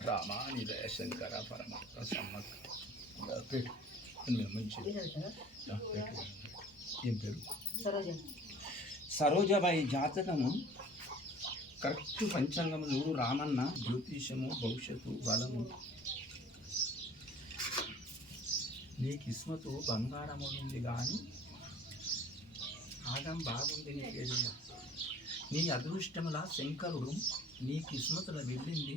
రామాని దయ శంకర పరమాత్మ సమ్మత్ పెట్టు పెట్టు ఏం పేరు సరోజ సరోజాబాయి జాతకము కరెక్ట్ పంచాంగము చూడు రామన్న జ్యోతిషము భవిష్యత్తు బలము నీ కిస్మతు బంగారము ఉంది కానీ ఆగం బాగుంది నీ అదృష్టముల శంకరుడు నీ కిస్మతుల వెళ్ళింది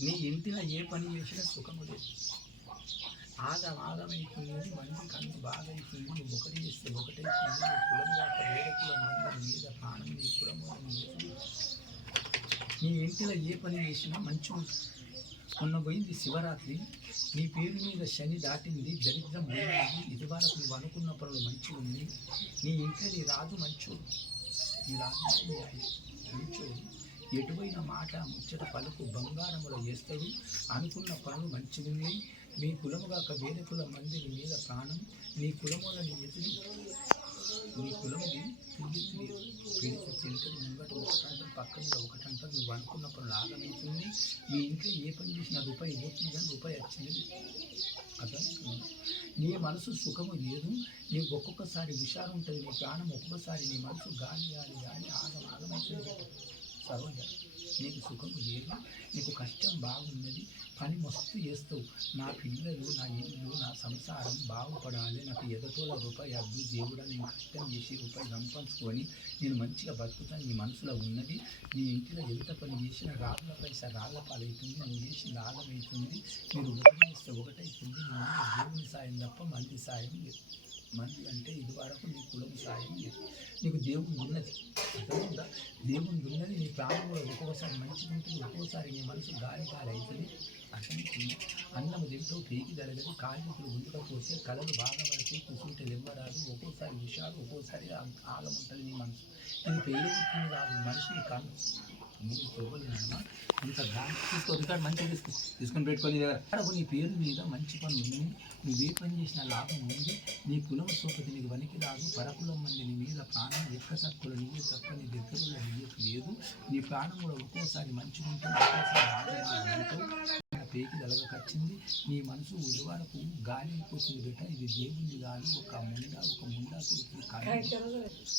నీ ఇంటిలో ఏ పని చేసినా సుఖము లేదు. ఆగం ఆగమైతుంది మంది కన్ను బాగా అయిపోయింది నువ్వు ఒకటి చేస్తే ఒకటే కులం కాక వేరే కులం మీద ప్రాణం నీ కులం నీ ఇంటిలో ఏ పని చేసినా మంచి మొన్న పోయింది శివరాత్రి. నీ పేరు మీద శని దాటింది దరిద్రం పోయింది. ఇది వరకు నువ్వు అనుకున్న పనులు మంచిగా ఉంది. నీ ఇంట్లో నీ రాజు మంచు. నీ రాజు ఎటువైన మాట ముచ్చట పలుకు బంగారములో చేస్తాడు అనుకున్న పనులు మంచిగున్నాయి మీ కులముగాక వేరే కుల మంది మీద ప్రాణం. నీ కులములని ఎదురు నీ కులముని తిరిగి పెడితే ముంగట ఒకటంటారు పక్కన ఒకటంటారు నువ్వు అనుకున్న పనులు ఆగమవుతుంది. మీ ఇంట్లో ఏ పని చేసినా రూపాయి పోతుంది కానీ రూపాయి వచ్చింది అర్థం? నీ మనసు సుఖము లేదు. నీకు ఒక్కొక్కసారి హుషారు ఉంటుంది నీ ప్రాణం ఒక్కొక్కసారి నీ మనసు గాలి గాలి గాలి ఆగం ఆగమవుతుంది. సరోజ నీకు సుఖము లేదు నీకు కష్టం బాగున్నది పని మస్తు చేస్తావు. నా పిల్లలు నా ఇల్లు నా సంసారం బాగుపడాలి. నాకు ఎదతోల రూపాయి అద్దు. దేవుడా నేను కష్టం చేసి రూపాయి సంపాదించుకొని నేను మంచిగా బతుకుతాను. నీ మనసులో ఉన్నది. నీ ఇంటిలో ఎంత పని చేసినా రాళ్ళ పైసా రాళ్ళ పాలవుతుంది నువ్వు చేసి ఆగమవుతుంది మీరు ఉపయోగిస్తే ఒకటైతుంది. దేవుని సాయం తప్ప మంది సాయం లేదు. మంది అంటే ఇది వరకు నీ కులం సాయం లేదు. నీకు దేవుడు ఉన్నది. అర్థమైందా? దేవుడు ఉన్నది. ప్రాణం కూడా ఒక్కోసారి మంచిగా ఉంటుంది ఒక్కోసారి నీ మనసు గాలి గాలి అవుతుంది అర్థమవుతుంది అన్నం తింటూ పీకి జరగదు. ముందుగా గుంజుకపోతే కళలు బాగా పడితే కూర్చుంటే లెవ్వరాదు ఒక్కోసారి విషయాలు ఒక్కోసారి ఆ- ఉంటుంది నీ మనసు. ఇది పేరు పుట్టింది కాదు మనిషి కాదు. నీకు తవ్వలేనమ్మా ఇంత దాని తీసుకో మంచిగా తీసుకో తీసుకొని పెట్టుకొని నీ అక్కడ నీ పేరు మీద మంచి పని ఉంది నువ్వు ఏ పని చేసిన లాభం ఉంది నీ కులం సోపతి నీకు వనికి రాదు పరకులం మంది నీ మీద ప్రాణం ఎక్క తక్కువ నీవే తప్ప నీ దగ్గరలో నీకు లేదు నీ ప్రాణం కూడా ఒక్కోసారి మంచిగా ఉంటుంది ఒక్కోసారి పేకి దలగకొచ్చింది నీ మనసు ఉదవారకు గాలి అయిపోతుంది బెట ఇది దేవుంది కాదు ఒక ముండ ఒక ముండా కొడుకు కాదు.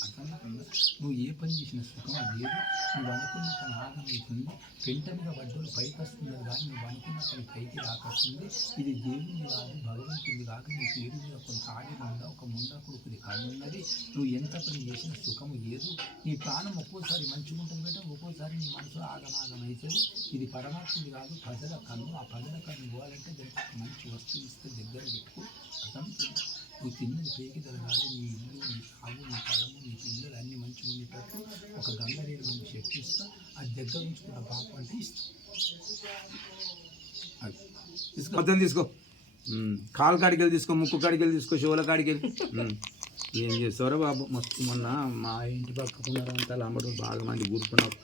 అర్థమవుతుందా నువ్వు ఏ పని చేసిన సుఖం లేదు. నువ్వు అనుకున్న పని ఆగమవుతుంది పెంట మీద వడ్డోలు పైకి వస్తున్నది కానీ నువ్వు అనుకున్న పని పైకి రాకొస్తుంది. ఇది దేవుని కాదు భగవంతుడి కాక నీ పేరు మీద కొంత ఆడి ముండ ఒక ముండ కొడుకుది కన్నున్నది నువ్వు ఎంత పని చేసిన సుఖము లేదు. నీ ప్రాణం ఒక్కోసారి మంచిగా ఉంటుంది బేట ఒక్కోసారి నీ మనసు ఆగమాగం అవుతుంది ఇది పరమాత్ముడి కాదు ప్రజల కన్ను ఆ ప్రజల కన్ను పోవాలంటే దానికి మంచి వస్తువు ఇస్తే దగ్గర పెట్టుకో. కథం నువ్వు తిన్నది పేకి తరగాలి నీ ఇల్లు నీ సాగు నీ పొలము నీ పిల్లలు అన్ని మంచిగా ఉండేటట్టు ఒక గంగరేడు మంచి శక్తి ఇస్తా. అది దగ్గర ఉంచుకున్న పాప అంటే ఇస్తాం. తీసుకో. మొత్తం తీసుకో. కాలు కాడికి వెళ్ళి తీసుకో ముక్కు కాడికి వెళ్ళి తీసుకో షోల కాడికి వెళ్ళి. ఏం చేస్తారో బాబు? మస్తు మొన్న మా ఇంటి పక్కకున్నారు అంతా అమ్మడు బాగా మంది కూరుకున్నారు